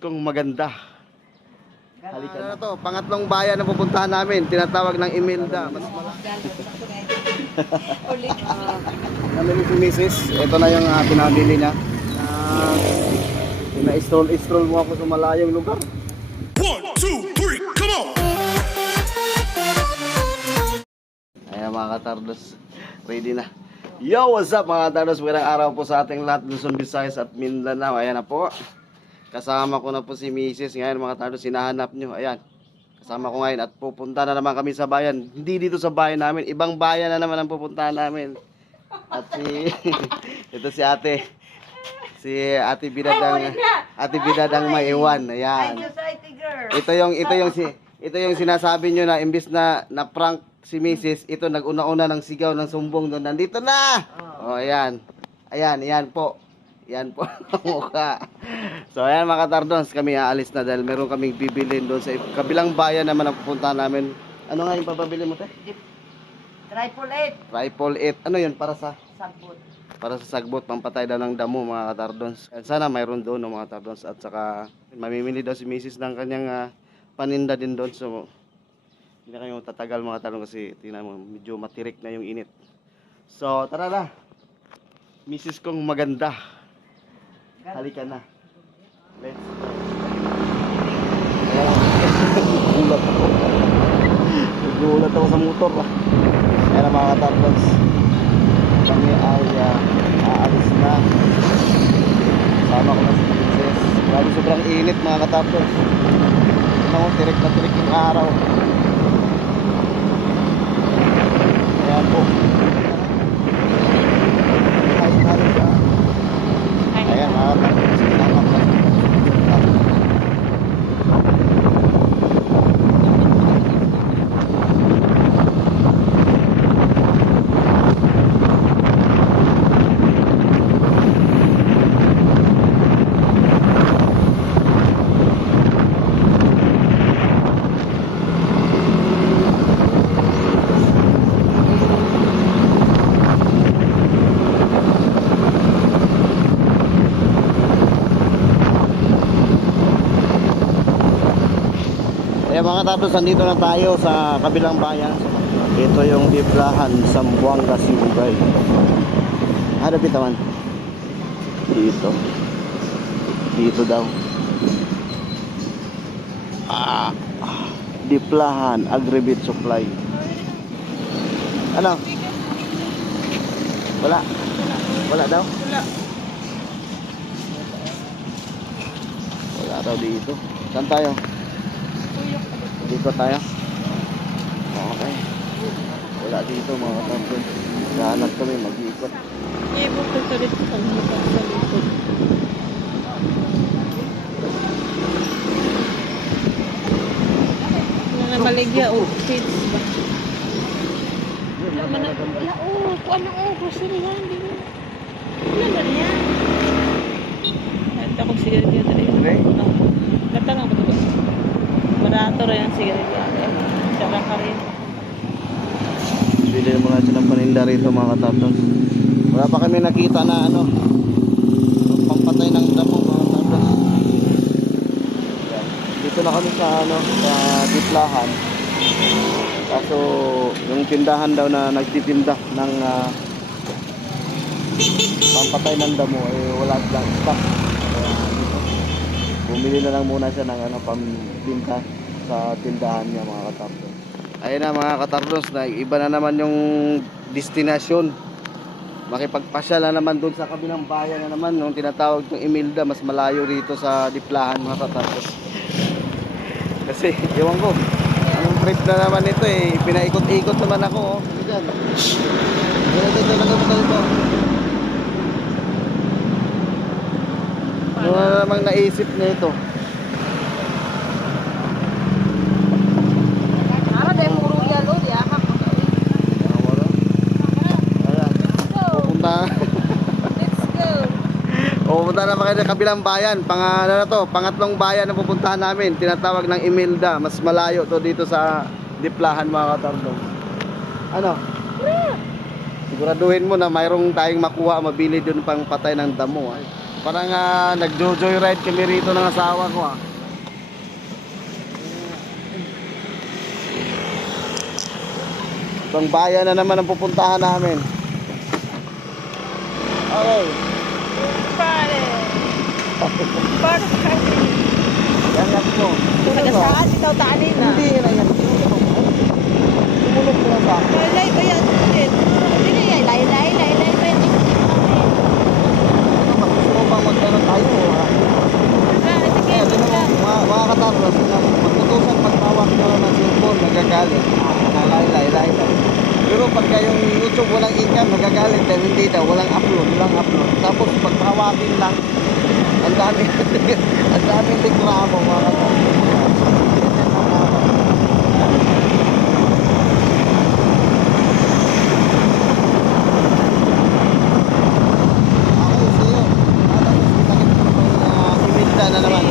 kong maganda. Halika na to, pangatlong bayan na pupuntahan namin, tinatawag ng Imelda. Mas namili si Mrs. Ito na yung pinabili niya. Ina-stroll mo ako sa malayong lugar. 1, 2, 3, come on! Ayan mga katardos, ready na. Yo, what's up mga katardos? Magandang araw po sa ating lahat, Luzon, Visayas at Mindanao. Ayan na po. Kasama ko na po si Mrs. Ngayon mga katardos, hinahanap nyo. Ayan, kasama ko ngayon at pupunta na naman kami sa bayan. Hindi dito sa bayan namin, ibang bayan na naman ang pupuntahan namin. At ito si ate. Si Ate Bidadang maiwan. Ayan. Ito yung sinasabi nyo na imbis na prank si Mrs. Ito nag-una-una ng sigaw ng sumbong doon. Nandito na. Oh, ayan. Ayan po. Yan po ang mukha. So ayan mga katardons, kami aalis na dahil meron kaming bibilin doon sa kabilang bayan naman ang pupuntahan namin. Ano nga yung papabili mo, te? Triple 8. Triple 8. Ano yun? Para sa? Sagbot. Para sa sagbot, pampatay daw ng damo mga katardons. Sana mayroon doon mga katardons. At saka mamimili daw si Mrs. ng kanyang paninda din doon. So hindi na kayo tatagal mga katardons kasi tingnan mo, medyo matirik na yung init. So tara na. Mrs. kong maganda. Halika na. Let's go. Gulat ako. Gulat ako sa motor. Ayan ang mga katardons. Kami ay aalis na. Sama ko na si Princess. Grabe sobrang init mga katapos. Ano, tirik na tirik yung araw. Ayan po. Ayan mga katapos. Sinamap na. Mga katapos, nandito na tayo sa kabilang bayan. Ito yung Diblahan, Zamboanga, Sibugay. Hanapit naman. Dito daw. Diblahan, Agribit Supply. Ano? Wala daw? Wala daw dito. Saan tayo? Dito tayo. Okay. Wala dito mga katapos. Gahanap kami, mag-iikot. Ibog ko rin sa likod. Mga baligya o kids ba? Wala o, kung ano o, grocery yan. Wala na yan. Ito kong sigarilyo tayo. Okay. Ganda nga ba ito? Barato rin ang sigarilyo. Tsaka ka rin. Bili na mga siya ng paninda rito mga katapos. Wala pa kami nakita na ano, pampatay ng damo mga katapos. Dito na kami sa sa Diblahan. Kaso yung tindahan daw na nagtitinda ng pampatay ng damo wala lang stock. Bumili na lang muna siya ng pambinta sa tindahan niya mga katapos. Ayun na mga katardos, na iba na naman yung destinasyon. Makipagpasyal na naman doon sa kabilang bayan na naman, yung tinatawag ng Imelda, mas malayo rito sa Diblahan mga katardos. Kasi, ewan ko, anong trip na naman ito pinaikot-ikot naman ako. Diyan. Ano na namang naisip na ito? Pupunta na kayo sa kabilang bayan. Pangatlong bayan na pupuntahan namin, tinatawag ng Imelda. Mas malayo to dito sa Diblahan mga katardong. Ano? Siguraduhin mo na mayroong tayong makuha, mabili dun pang patay ng damo. Parang nagjo-joyride kami rito ng asawa ko ah. Ibang bayan na naman ang pupuntahan namin. Okay. Pare. Pare. Yan lang po. Nagasaan, ikaw taanin na. Hindi na yan. Tumulog ko na sa akin. Laylay ba yan? Hindi na yan. Laylay ba yan? Gusto pa magkano tayo ah. Sige, Eh, mga katarlas, magtutusan magtawag nyo ng cellphone, nagagalit. Lay. Pero pagka yung YouTube walang income, nagagalit dahil hindi daw, walang upload. Tapos pagtawakin lang, ang dami, ang dami reklamo mga katarlas. Okay, see you. Iminda na naman.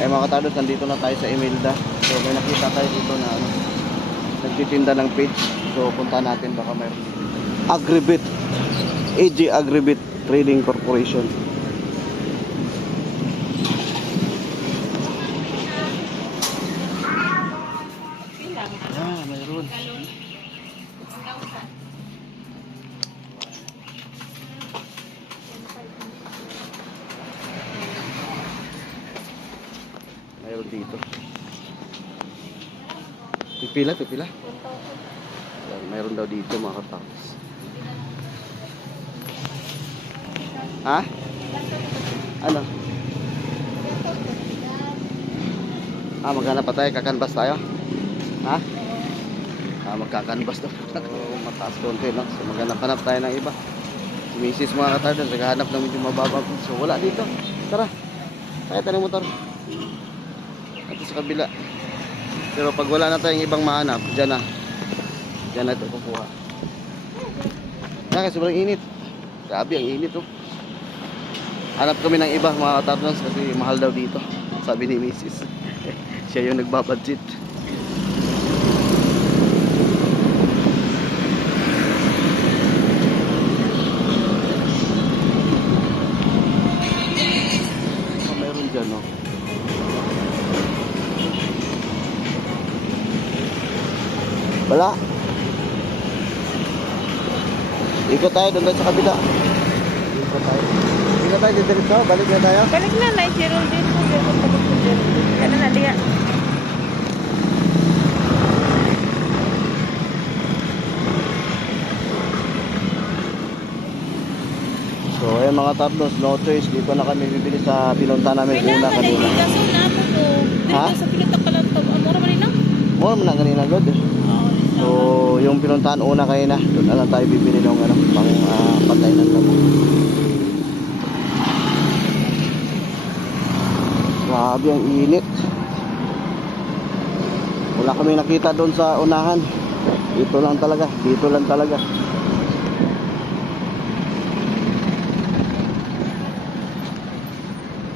Ay mga katardos, nandito na tayo sa Imelda. So may nakita tayo dito na nagtitinda ng page. So punta natin, baka mayroon dito. Agribit, AG Agribit Trading Corporation. Mayroon. Mayroon dito. Pipila. Yan, mayroon daw dito mga katapos. Ha? Ano? Maghanap pa tayo, kakanbas tayo? Ha? Magkakanbas daw. Mataas konti, no? So maghanap tayo ng iba. Si Mrs. mga katardos, naghahanap ng medyo mababa. So wala dito. Tara. Tayo tayo ng motor. Ito sa kabila. Pero pag wala na tayong ibang mahanap, dyan na ito kukuha. Kasi sobrang init. Grabe ang init oh. Hanap kami ng iba mga katarnos kasi mahal daw dito. Sabi ni Mrs. Siya yung nagbabudget. Meron dyan oh. Wala. Ikot tayo doon sa kabila. Ikot tayo dito. Balik na tayo. Balik na, na Gerald din po. Kaya na diya. So ayan mga tardos, no choice. Dito na kami bibili sa pinunta namin una kanina. Ha? Sa pinunta ka lang ito. Mura man rin na? Mura man na kanina, good. So yung pinuntahan una kanina, doon na lang tayo bibili ng pang patay ng tabo. Grabe ang init. Wala kami nakita doon sa unahan. Dito lang talaga.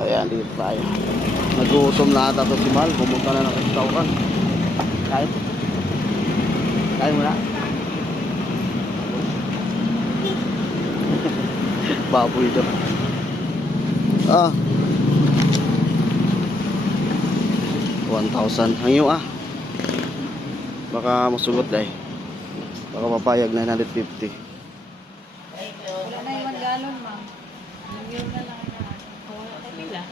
Ayan, dito tayo. Nag-uutom na ata to si Mal. Pumunta na ng restaurant. Kain mo na. Baboy daw. 1,000. Hangyo baka masugot dahil. Baka mapayag 950. Wala na yung 1 gallon, ma'am. Yung na lang na. Wala na pila.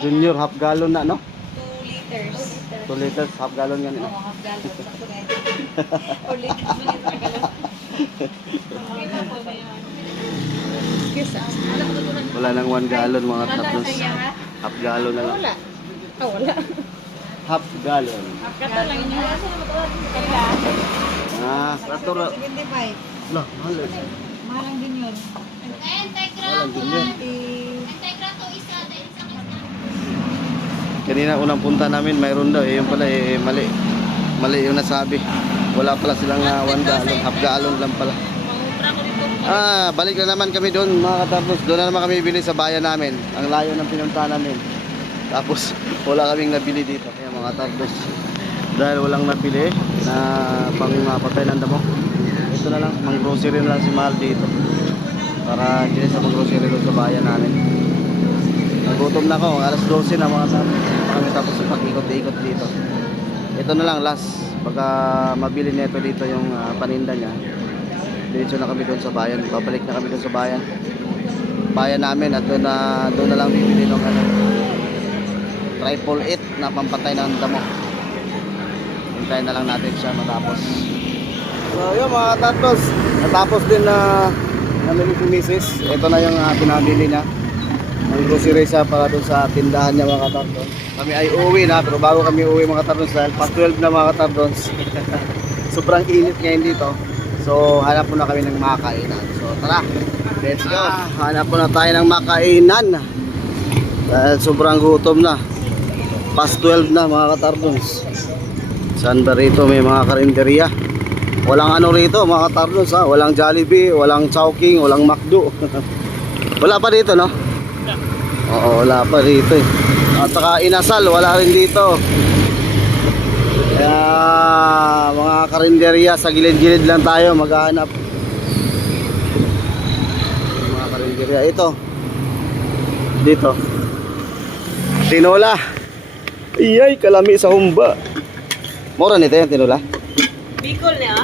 Junior, half gallon na, no? 2 liters. 2 liters, half gallon yan. Oo, No? half gallon. Sakto na yun. 4 liters, 2 liters gallon. Kita po na yun. Kiss, wala ko tutunan. Wala nang 1 gallon mga Wala tapos. sa iya, ha? Half gallon na lang. Wala. Wala. Half gallon. Kato lang yun. Kaila. Ah, katura. 75. Lah, mahal eh. Mahal lang din yun. Mahal din yun. Eh, Kanina unang punta namin, mayroon daw. Eh, yung pala, mali. Mali yung nasabi. Wala pala silang 1 gallon. Half gallon lang pala. Mangupra ko dito. Balik na naman kami doon mga katapos. Doon na naman kami bili sa bayan namin. Ang layo ng pinunta namin. Tapos wala kaming nabili dito. Kaya mga tardos. Dahil walang nabili na pang patay ng damo. Ito na lang, mang grocery na lang si Mahal dito. Para hindi sa mang grocery doon sa bayan namin. Nagutom na ako, alas 12 na mga tardos. Kami tapos sa pag-ikot-ikot dito. Ito na lang last. Pagka mabili nito dito yung paninda niya. Diretso na kami doon sa bayan. Babalik na kami doon sa bayan. Bayan namin at doon na lang bibili ng 888 na pampatay ng damo. Hintayin na lang natin siya matapos. So yun mga tatos. Natapos din na namili si Mrs. Ito na yung pinabili niya. Ang grocery siya para doon sa tindahan niya mga tatos. Kami ay uuwi na pero bago kami uuwi mga tatos dahil past 12 na mga tatos. Sobrang init ngayon dito. So, hanap muna kami ng makakainan. So, tara. Let's go. Hanap muna tayo ng makainan. Dahil sobrang gutom na. Past 12 na mga katardons. Saan ba rito may mga karinderya? Walang ano rito mga katardons ha. Walang Jollibee, walang Chowking, walang McDo. Wala pa dito no? Oo, wala pa dito eh. At saka inasal, wala rin dito. Kaya mga karinderya sa gilid-gilid lang tayo maghahanap. Mga karinderya ito. Dito. Tinola. Iyay, kalami sa humba. Mura nito yung tinola. Bicol niya.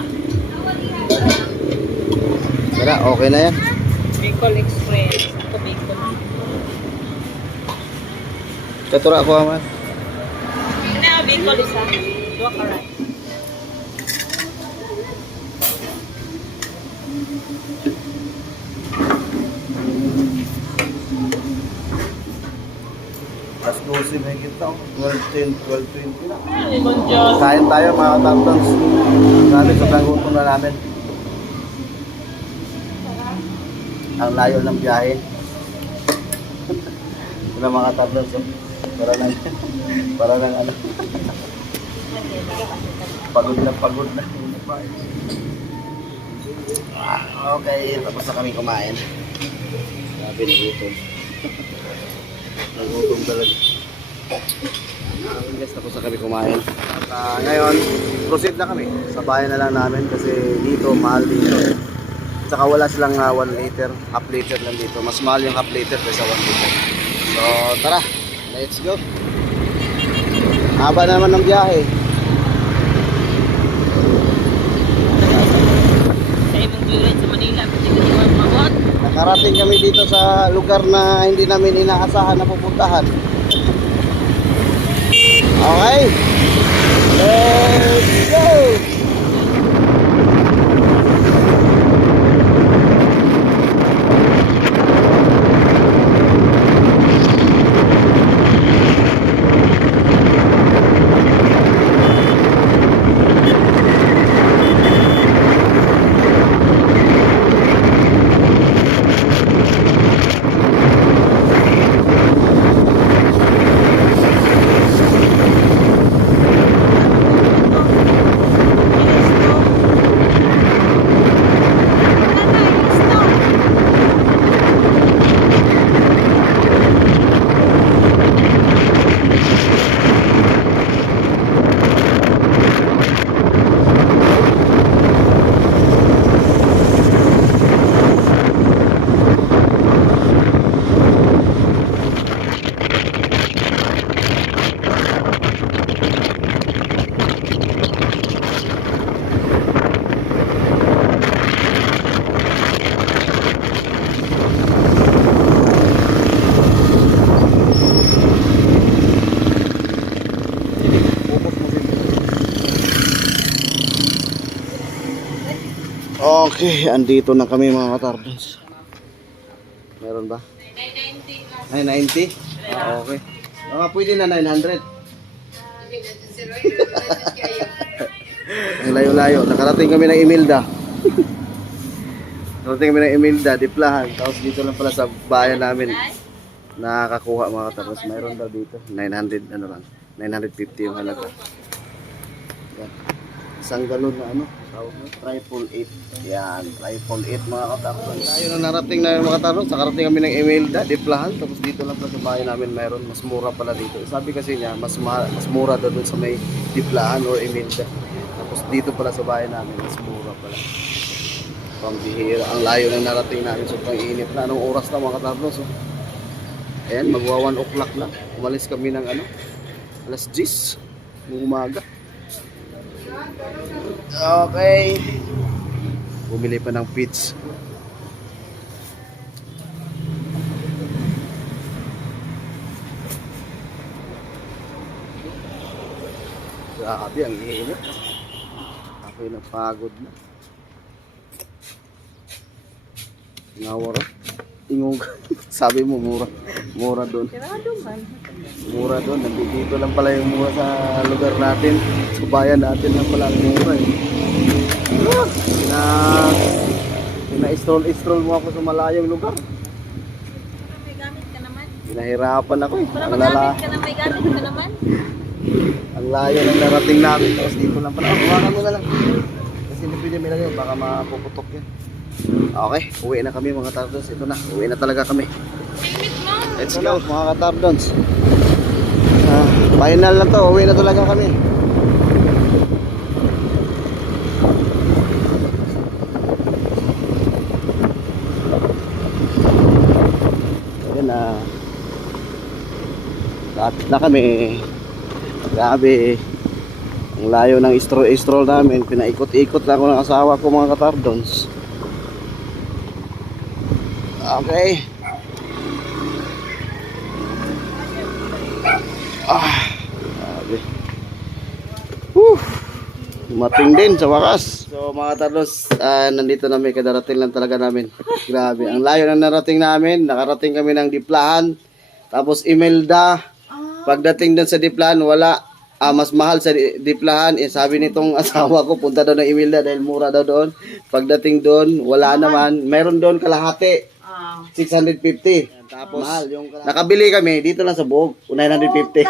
Tara, okay na yan. Bicol Express. Ako Bicol. Katura ako aman. Hindi ako Bicol isa. Dua ka right. Mas 12 may kita. 12:10, 12:20 na. Limon Diyos. Kain tayo mga tampons. Sabi sobrang gutom na namin. Ang layo ng biyahe. Ito na mga tampons. Para nang ano. Pagod na. Okay, tapos na kami kumain. Sabi na gutom. Nagutom talaga. Guys, tapos na kami kumain. At ngayon, proceed na kami. Sa bayan na lang namin kasi dito, mahal dito. At saka wala silang 1 liter, half liter lang dito. Mas mahal yung half liter kaysa 1 liter. So, tara. Let's go. Haba naman ng biyahe. Sa ibang gilid sa Manila. Kasi hindi ko mabot. Nakarating kami dito sa lugar na hindi namin inaasahan na pupuntahan. Okay. Let's go. Okay, andito na kami mga katardons. Meron ba? 990. Okay. Baka pwede na 900. Ang layo-layo. Nakarating kami ng Imelda. Nakarating kami ng Imelda, Diplahan. Tapos dito lang pala sa bayan namin nakakakuha mga katardons. Mayroon daw dito. 900 ano lang. 950 yung halaga. Yan. Isang galon na ano, tawag mo, triple 8. Yan, triple 8 mga katardons. Ayun ang narating na yung mga katardons. Nakarating kami ng Imelda, Diplahan. Tapos dito lang pala sa bahay namin mayroon. Mas mura pala dito. Sabi kasi niya, mas mura doon sa may Diplahan or Imelda. Tapos dito pala sa bahay namin, mas mura pala. Pambihira. Ang layo ng narating namin. Sobrang init na. Anong oras na mga katardons? Oh. Ayan, magwa 1 o'clock na. Umalis kami ng ano, alas 10 ng umaga. Okay. Bumili pa ng pits. Grabe, ang init. Ako'y napagod na. Ngawara. Ingog. Sabi mo, mura. Mura doon. Mura doon. Nandito lang pala yung mura sa lugar natin. Sa bayan natin lang pala ang mura eh. Pina-stroll mo ako sa malayong lugar. May gamit ka naman. Pinahirapan ako eh. Para Ang magamit ka na may gamit ka naman. Ang layo ng narating namin. Tapos dito lang pala. Hawakan mo na lang. Kasi hindi pwede may lagay. Baka mapuputok yan. Okay. Uwi na kami mga katardons. Ito na. Uwi na talaga kami. Let's go mga katardons. Final na to. Uwi na talaga kami. Ayan na. Lapit na kami. Grabe. Ang layo ng stroll namin. Pinaikot-ikot lang ako ng asawa ko mga katardons. Okay. Grabe. Dumating din sa wakas. So mga katardons, nandito na may kadarating lang talaga namin. Grabe. Ang layo na narating namin. Nakarating kami ng Diplahan. Tapos Imelda. Pagdating doon sa Diplahan, wala. Mas mahal sa Diplahan. Sabi nitong asawa ko, punta daw ng Imelda dahil mura daw doon. Pagdating doon, wala naman. Meron doon kalahati. 650. Tapos, mahal, yung nakabili kami dito lang sa Buog, 950.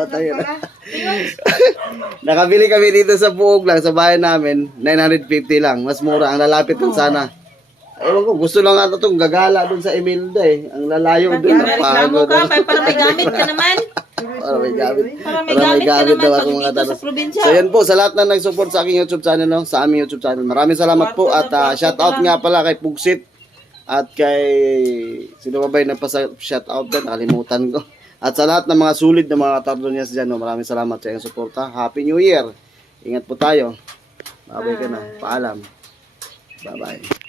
Oh, tayo na. Nakabili kami dito sa Buog lang, sa bahay namin, 950 lang. Mas mura, ang lalapit lang sana. Ewan ko, gusto lang nga itong gagala doon sa Imelda eh. Ang lalayo doon. Reklamo ka, para may gamit ka naman. Para may gamit. Para may gamit ka daw naman ako mga pag dito tatas. sa probinsya. So yan po, sa lahat na nag-support sa aking YouTube channel, no? Sa aming YouTube channel. Maraming salamat po at shout out nga pala kay Pugsit at kay sino ba ba yung nagpa-shout out dyan? Nakalimutan ko. At sa lahat ng mga sulit na mga katardonias dyan, no? Maraming salamat sa inyong suporta. Happy New Year! Ingat po tayo. Babay ka na. Paalam. Bye-bye.